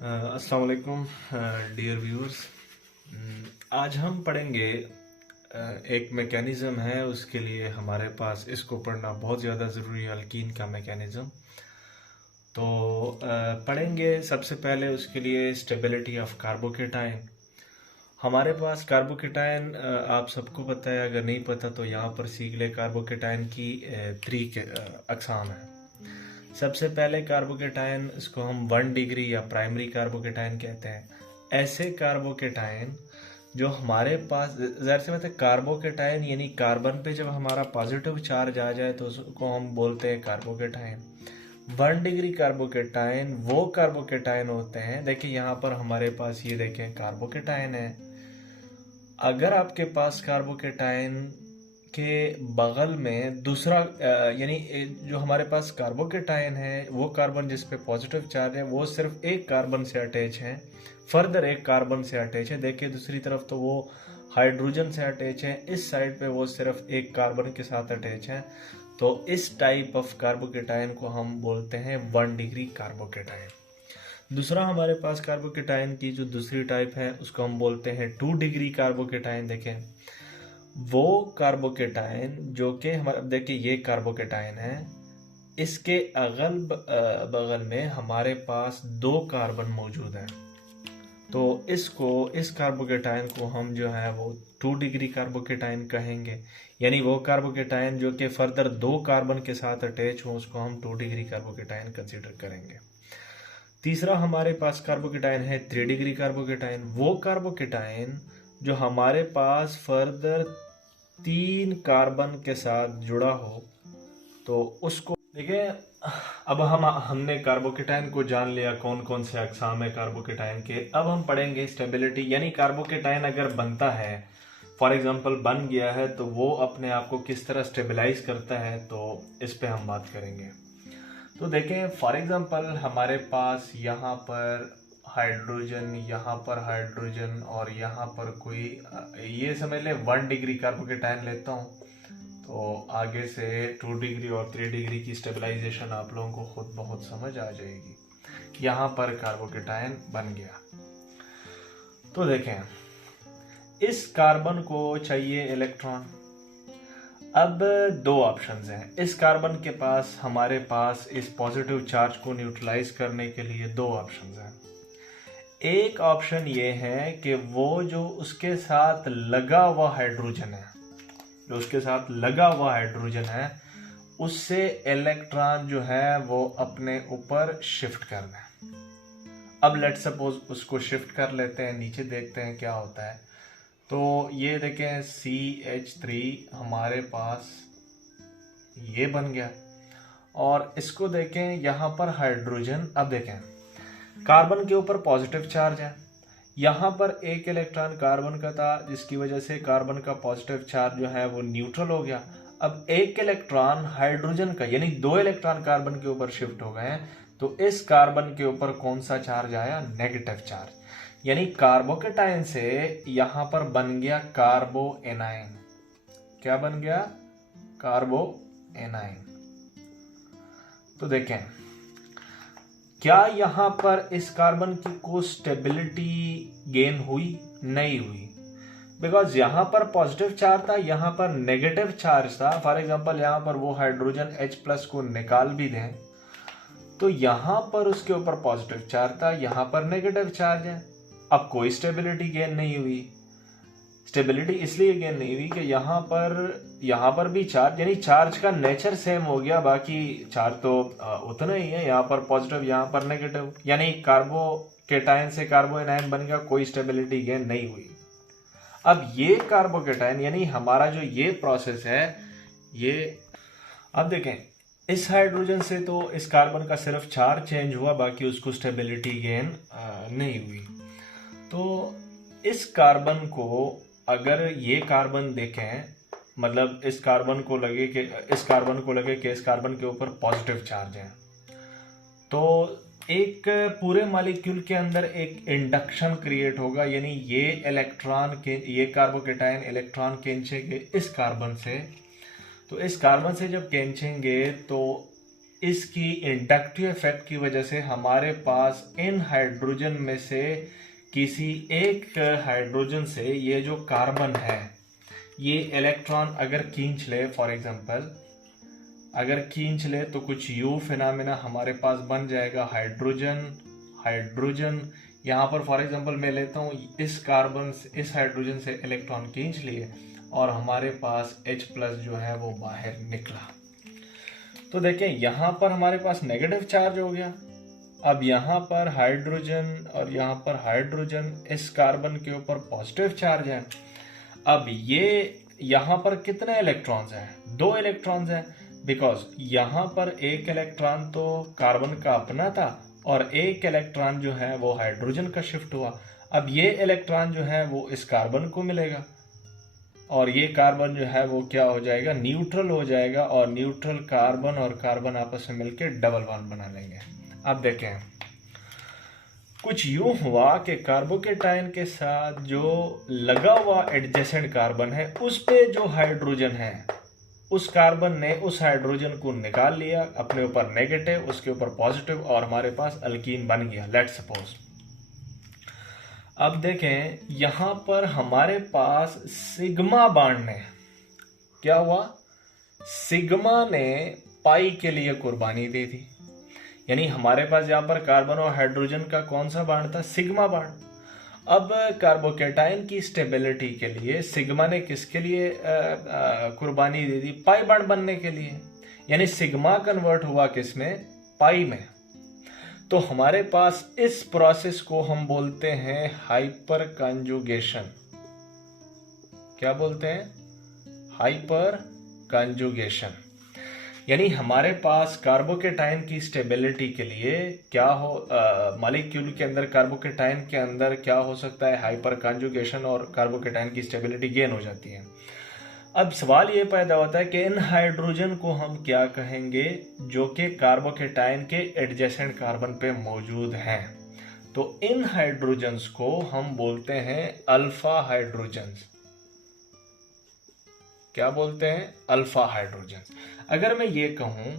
अस्सलाम वालेकुम dear viewers. आज हम पढ़ेंगे एक मैकेनिज़्म है, उसके लिए हमारे पास इसको पढ़ना बहुत ज़्यादा ज़रूरी है, अल्कीन का मैकेनिज़्म। तो पढ़ेंगे सबसे पहले उसके लिए स्टेबिलिटी ऑफ कार्बोकेटाइन। हमारे पास कार्बोकेटाइन आप सबको पता है, अगर नहीं पता तो यहाँ पर सीख ले। कार्बोकेटाइन की थ्री अकसाम है। सबसे पहले कार्बोकेटाइन, इसको हम 1 डिग्री या प्राइमरी कार्बोकेटाइन कहते हैं। ऐसे कार्बोकेटाइन जो हमारे पास, ज़ाहिर सी बात है, कार्बोकेटाइन यानी कार्बन पे जब हमारा पॉजिटिव चार्ज आ जाए तो उसको हम बोलते हैं कार्बोकेटाइन। 1 डिग्री कार्बोकेटाइन वो कार्बोकेटाइन होते हैं, देखिए यहाँ पर हमारे पास ये देखें कार्बोकेटाइन है। अगर आपके पास कार्बोकेटाइन के बगल में दूसरा यानी जो हमारे पास कार्बोकेटाइन है, वो कार्बन जिस पे पॉजिटिव चार्ज है वो सिर्फ एक कार्बन से अटैच है, फर्दर एक कार्बन से अटैच है। देखिए दूसरी तरफ तो वो हाइड्रोजन से अटैच है, इस साइड पे वो सिर्फ एक कार्बन के साथ अटैच है। तो इस टाइप ऑफ कार्बोकेटाइन को हम बोलते हैं 1 डिग्री कार्बोकेटाइन। दूसरा हमारे पास कार्बोकेटाइन की जो दूसरी टाइप है उसको हम बोलते हैं 2 डिग्री कार्बोकेटाइन। देखें वो कार्बोकेटाइन जो कि हमारा, देखिए ये कार्बोकेटाइन है, इसके अगल बगल में हमारे पास दो कार्बन मौजूद हैं। तो इस कार्बोकेटाइन को हम जो है वो 2 डिग्री कार्बोकेटाइन कहेंगे। यानी वो कार्बोकेटाइन जो कि फर्दर दो कार्बन के साथ अटैच हो उसको हम 2 डिग्री कार्बोकेटाइन कंसीडर करेंगे। तीसरा हमारे पास कार्बोकेटाइन है 3 डिग्री कार्बोकेटाइन। वो कार्बोकेटाइन जो हमारे पास फर्दर 3 कार्बन के साथ जुड़ा हो, तो उसको देखिए। अब हमने कार्बोकेटाइन को जान लिया कौन कौन से अकसाम है कार्बोकेटाइन के। अब हम पढ़ेंगे स्टेबिलिटी, यानी कार्बोकेटाइन अगर बनता है, फॉर एग्जांपल बन गया है, तो वो अपने आप को किस तरह स्टेबलाइज करता है, तो इस पे हम बात करेंगे। तो देखें फॉर एग्जांपल हमारे पास यहाँ पर हाइड्रोजन, यहाँ पर हाइड्रोजन और यहाँ पर कोई, ये समझ ले 1 डिग्री कार्बोकेटाइन लेता हूँ, तो आगे से 2 डिग्री और 3 डिग्री की स्टेबलाइजेशन आप लोगों को खुद बहुत समझ आ जाएगी। यहाँ पर कार्बोकेटाइन बन गया। तो देखें इस कार्बन को चाहिए इलेक्ट्रॉन। अब दो ऑप्शंस हैं इस कार्बन के पास, हमारे पास इस पॉजिटिव चार्ज को न्यूट्रलाइज करने के लिए दो ऑप्शंस हैं। एक ऑप्शन ये है कि वो जो उसके साथ लगा हुआ हाइड्रोजन है, जो उसके साथ लगा हुआ हाइड्रोजन है, उससे इलेक्ट्रॉन जो है वो अपने ऊपर शिफ्ट कर दें। अब लेट सपोज उसको शिफ्ट कर लेते हैं, नीचे देखते हैं क्या होता है। तो ये देखें CH3 हमारे पास ये बन गया, और इसको देखें यहाँ पर हाइड्रोजन। अब देखें कार्बन के ऊपर पॉजिटिव चार्ज है, यहाँ पर एक इलेक्ट्रॉन कार्बन का था, जिसकी वजह से कार्बन का पॉजिटिव चार्ज जो है वो न्यूट्रल हो गया। अब एक इलेक्ट्रॉन हाइड्रोजन का, यानी दो इलेक्ट्रॉन कार्बन के ऊपर शिफ्ट हो गए हैं, तो इस कार्बन के ऊपर कौन सा चार्ज आया? Negative charge. यानी कार्बोकेटाइन से यहां पर बन गया कार्बो एनाइन। क्या बन गया? कार्बो एनाइन। तो देखें क्या यहां पर इस कार्बन की को स्टेबिलिटी गेन हुई? नहीं हुई, बिकॉज यहां पर पॉजिटिव चार्ज था, यहां पर नेगेटिव चार्ज था। फॉर एग्जांपल यहां पर वो हाइड्रोजन H+ को निकाल भी दें, तो यहां पर उसके ऊपर पॉजिटिव चार्ज था, यहां पर नेगेटिव चार्ज है। अब कोई स्टेबिलिटी गेन नहीं हुई। स्टेबिलिटी इसलिए गेन नहीं हुई कि यहां पर भी चार्ज, यानी चार्ज का नेचर सेम हो गया, बाकी चार्ज तो उतना ही है, यहां पर पॉजिटिव यहां पर नेगेटिव, यानी कार्बोकेटाइन से कार्बोएनाइन बन गया, कोई स्टेबिलिटी गेन नहीं हुई। अब ये कार्बोकेटाइन, यानी हमारा जो ये प्रोसेस है, ये अब देखें इस हाइड्रोजन से तो इस कार्बन का सिर्फ चार्ज चेंज हुआ, बाकी उसको स्टेबिलिटी गेन नहीं हुई। तो इस कार्बन को, अगर ये कार्बन देखें, मतलब इस कार्बन को लगे कि इस कार्बन के ऊपर पॉजिटिव चार्ज है, तो एक पूरे मॉलिक्यूल के अंदर एक इंडक्शन क्रिएट होगा, यानी ये कार्बोकेटाइन इलेक्ट्रॉन खींचेंगे इस कार्बन से। तो इस कार्बन से जब खींचेंगे तो इसकी इंडक्टिव इफेक्ट की वजह से हमारे पास इन हाइड्रोजन में से किसी एक हाइड्रोजन से ये जो कार्बन है ये इलेक्ट्रॉन अगर खींच ले, फॉर एग्जांपल अगर खींच ले तो कुछ यू फिनोमेना हमारे पास बन जाएगा, हाइड्रोजन हाइड्रोजन। यहाँ पर फॉर एग्जांपल मैं लेता हूँ इस कार्बन से, इस हाइड्रोजन से इलेक्ट्रॉन खींच लिए और हमारे पास H+ जो है वो बाहर निकला। तो देखें यहाँ पर हमारे पास नेगेटिव चार्ज हो गया। अब यहाँ पर हाइड्रोजन और यहाँ पर हाइड्रोजन, इस कार्बन के ऊपर पॉजिटिव चार्ज है। अब ये यहाँ पर कितने इलेक्ट्रॉन्स हैं? 2 इलेक्ट्रॉन्स हैं, बिकॉज यहाँ पर एक इलेक्ट्रॉन तो कार्बन का अपना था और एक इलेक्ट्रॉन जो है वो हाइड्रोजन का शिफ्ट हुआ। अब ये इलेक्ट्रॉन जो है वो इस कार्बन को मिलेगा और ये कार्बन जो है वो क्या हो जाएगा? न्यूट्रल हो जाएगा और न्यूट्रल कार्बन और कार्बन आपस में मिलकर डबल बॉन्ड बना लेंगे। अब देखें कुछ यूं हुआ कि कार्बोकेटाइन के साथ जो लगा हुआ एडजेसेंट कार्बन है उस पे जो हाइड्रोजन है, उस कार्बन ने उस हाइड्रोजन को निकाल लिया, अपने ऊपर नेगेटिव, उसके ऊपर पॉजिटिव, और हमारे पास अल्कीन बन गया, लेट्स सपोज। अब देखें यहां पर हमारे पास सिग्मा बॉन्ड ने क्या हुआ? सिग्मा ने पाई के लिए कुर्बानी दे दी। यानी हमारे पास यहाँ पर कार्बन और हाइड्रोजन का कौन सा बॉन्ड था? Sigma bond. अब कार्बोकेटाइन की स्टेबिलिटी के लिए सिग्मा ने किसके लिए कुर्बानी दे दी? पाई बॉन्ड बनने के लिए। यानी सिग्मा कन्वर्ट हुआ किसमें? पाई में। तो हमारे पास इस प्रोसेस को हम बोलते हैं हाइपर कंजुगेशन। क्या बोलते हैं? Hyper conjugation. यानी हमारे पास कार्बोकेटाइन की स्टेबिलिटी के लिए क्या हो, मॉलिक्यूल के अंदर कार्बोकेटाइन के अंदर क्या हो सकता है? हाइपर कंजुगेशन, और कार्बोकेटाइन की स्टेबिलिटी गेन हो जाती है। अब सवाल ये पैदा होता है कि इन हाइड्रोजन को हम क्या कहेंगे जो कि कार्बोकेटाइन के एडजेसेंट कार्बन पे मौजूद हैं? तो इन हाइड्रोजन्स को हम बोलते हैं अल्फा हाइड्रोजन्स। क्या बोलते हैं? Alpha hydrogens. अगर मैं ये कहूं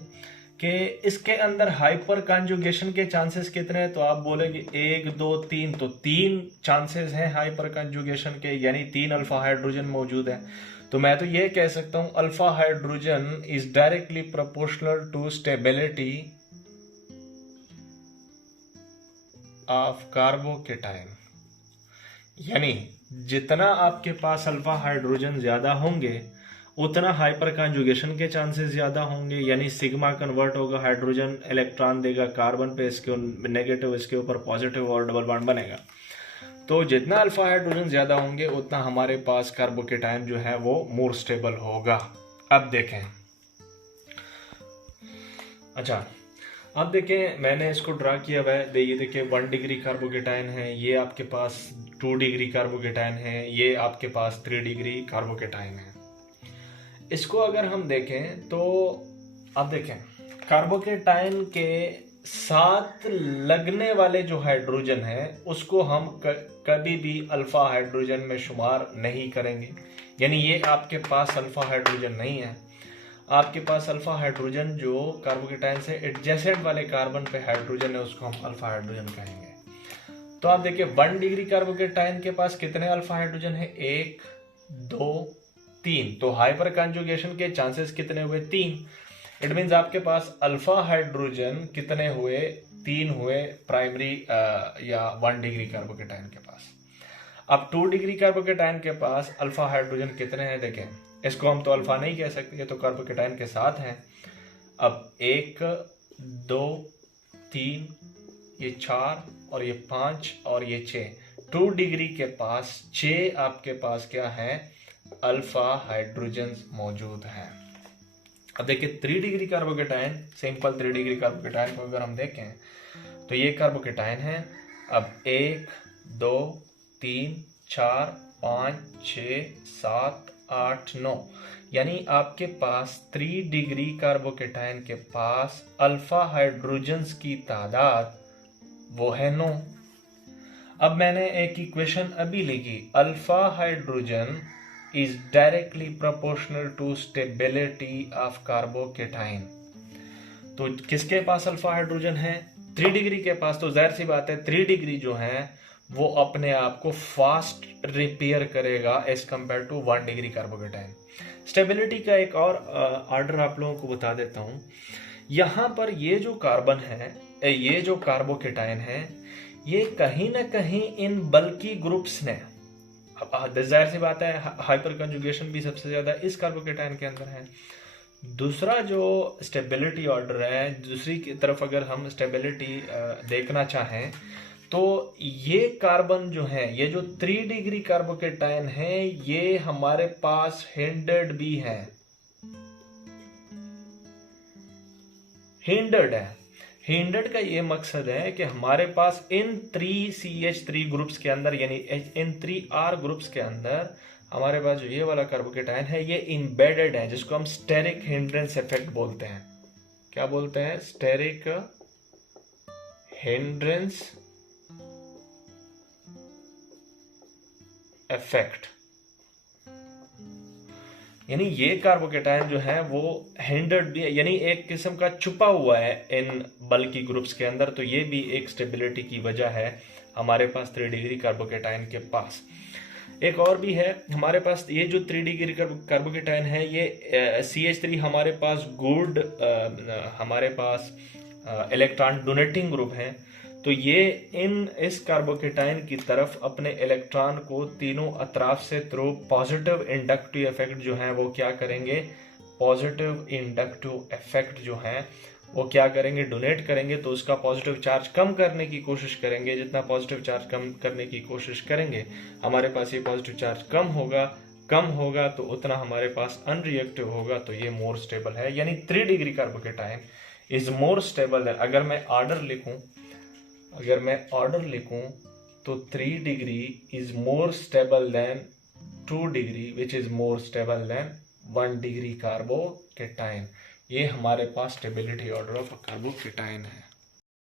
कि इसके अंदर हाइपर कंजुगेशन के चांसेस कितने हैं, तो आप बोलेंगे 1 2 3, तो 3 चांसेस हैं हाइपर कंजुगेशन के, यानी 3 अल्फा हाइड्रोजन मौजूद है। तो मैं तो ये कह सकता हूं alpha hydrogen is directly proportional to stability of carbocation. यानी जितना आपके पास अल्फा हाइड्रोजन ज्यादा होंगे उतना हाइपर कंजुगेशन के चांसेस ज्यादा होंगे। यानी सिग्मा कन्वर्ट होगा, हाइड्रोजन इलेक्ट्रॉन देगा कार्बन पे, इसके नेगेटिव, इसके ऊपर पॉजिटिव और डबल बॉन्ड बनेगा। तो जितना अल्फा हाइड्रोजन ज्यादा होंगे उतना हमारे पास कार्बोकेटाइन जो है वो मोर स्टेबल होगा। अब देखें, अच्छा अब देखें मैंने इसको ड्रा किया हुआ है। ये देखिए 1 डिग्री कार्बोकेटाइन है, ये आपके पास 2 डिग्री कार्बोकेटाइन है, ये आपके पास 3 डिग्री कार्बोकेटाइन है। इसको अगर हम देखें तो अब देखें कार्बोकेटाइन के साथ लगने वाले जो हाइड्रोजन है उसको हम कभी भी अल्फा हाइड्रोजन में शुमार नहीं करेंगे। यानी ये आपके पास अल्फा हाइड्रोजन नहीं है। आपके पास अल्फा हाइड्रोजन जो कार्बोकेटाइन से एडजेसेंट वाले कार्बन पे हाइड्रोजन है उसको हम अल्फा हाइड्रोजन कहेंगे। तो आप देखिए 1 डिग्री कार्बोकेटाइन के पास कितने अल्फा हाइड्रोजन है? 1 2 3। तो हाइपर कंजुगेशन के चांसेस कितने हुए? 3। इट मीन्स आपके पास अल्फा हाइड्रोजन कितने हुए? 3 हुए प्राइमरी या 1 डिग्री कार्बोकेटाइन के पास। अब 2 डिग्री कार्बोकेटाइन के पास अल्फा हाइड्रोजन कितने हैं? देखें, इसको हम तो अल्फा नहीं कह सकते, ये तो कार्बोकेटाइन के साथ हैं। अब 1 2 3, ये 4 और ये 5 और ये 6। 2 डिग्री के पास 6 आपके पास क्या है? अल्फा हाइड्रोजन मौजूद हैं। अब देखिए 3 degree carbocation, simple 3 degree carbocation को अगर हम देखें तो ये कार्बोकेटाइन है। अब 1 2 3 4 5 6 7 8 9, यानी आपके पास 3 डिग्री कार्बोकेटाइन के पास अल्फा हाइड्रोजन्स की तादाद वो है 9। अब मैंने एक इक्वेशन अभी लिखी, alpha hydrogen is directly proportional to stability of carbocation। तो किसके पास अल्फा हाइड्रोजन है? 3 डिग्री के पास। तो जाहिर सी बात है 3 डिग्री जो है वो अपने आप को फास्ट रिपेयर करेगा as compared to 1 degree carbocation. Stability का एक और ऑर्डर आप लोगों को बता देता हूं। यहां पर ये जो कार्बन है, ये जो कार्बोकेटाइन है, ये कहीं ना कहीं इन बल्की ग्रुप्स ने, जाहिर सी बात है हाइपर कंजुगेशन भी सबसे ज्यादा इस कार्बोकेटाइन के अंदर है। दूसरा जो स्टेबिलिटी ऑर्डर है, दूसरी की तरफ अगर हम स्टेबिलिटी देखना चाहें तो ये कार्बन जो है, ये जो 3 डिग्री कार्बोकेटाइन है, ये हमारे पास हिंडर्ड भी है, हिंडर्ड है। हिंडर्ड का ये मकसद है कि हमारे पास इन 3CH3 ग्रुप्स के अंदर, यानी इन 3R ग्रुप्स के अंदर हमारे पास जो ये वाला कार्बोकेटाइन है ये इंबेडेड है, जिसको हम स्टेरिक हिंड्रेंस इफेक्ट बोलते हैं। क्या बोलते हैं? Steric hindrance effect. यानी ये कार्बोकेटाइन जो है वो हिंडर्ड भी है, यानी एक किस्म का छुपा हुआ है इन बल्की ग्रुप्स के अंदर। तो ये भी एक स्टेबिलिटी की वजह है हमारे पास 3 डिग्री कार्बोकेटाइन के पास। एक और भी है हमारे पास, ये जो 3 डिग्री कार्बोकेटाइन है ये CH3 हमारे पास गुड, हमारे पास इलेक्ट्रॉन डोनेटिंग ग्रुप है। तो ये इस कार्बोकेटाइन की तरफ अपने इलेक्ट्रॉन को तीनों अतराफ से थ्रू पॉजिटिव इंडक्टिव इफेक्ट जो है वो क्या करेंगे, पॉजिटिव इंडक्टिव इफेक्ट जो है वो क्या करेंगे, डोनेट करेंगे। तो उसका पॉजिटिव चार्ज कम करने की कोशिश करेंगे। जितना पॉजिटिव चार्ज कम करने की कोशिश करेंगे हमारे पास ये पॉजिटिव चार्ज कम होगा तो उतना हमारे पास अनरिएक्टिव होगा, तो ये मोर स्टेबल है। यानी 3 degree carbocation is more stable है। अगर मैं ऑर्डर लिखूं तो 3 degree is more stable then 2 degree which is more stable then 1 degree carbocation. ये हमारे पास स्टेबिलिटी ऑर्डर ऑफ कार्बोकेटाइन है।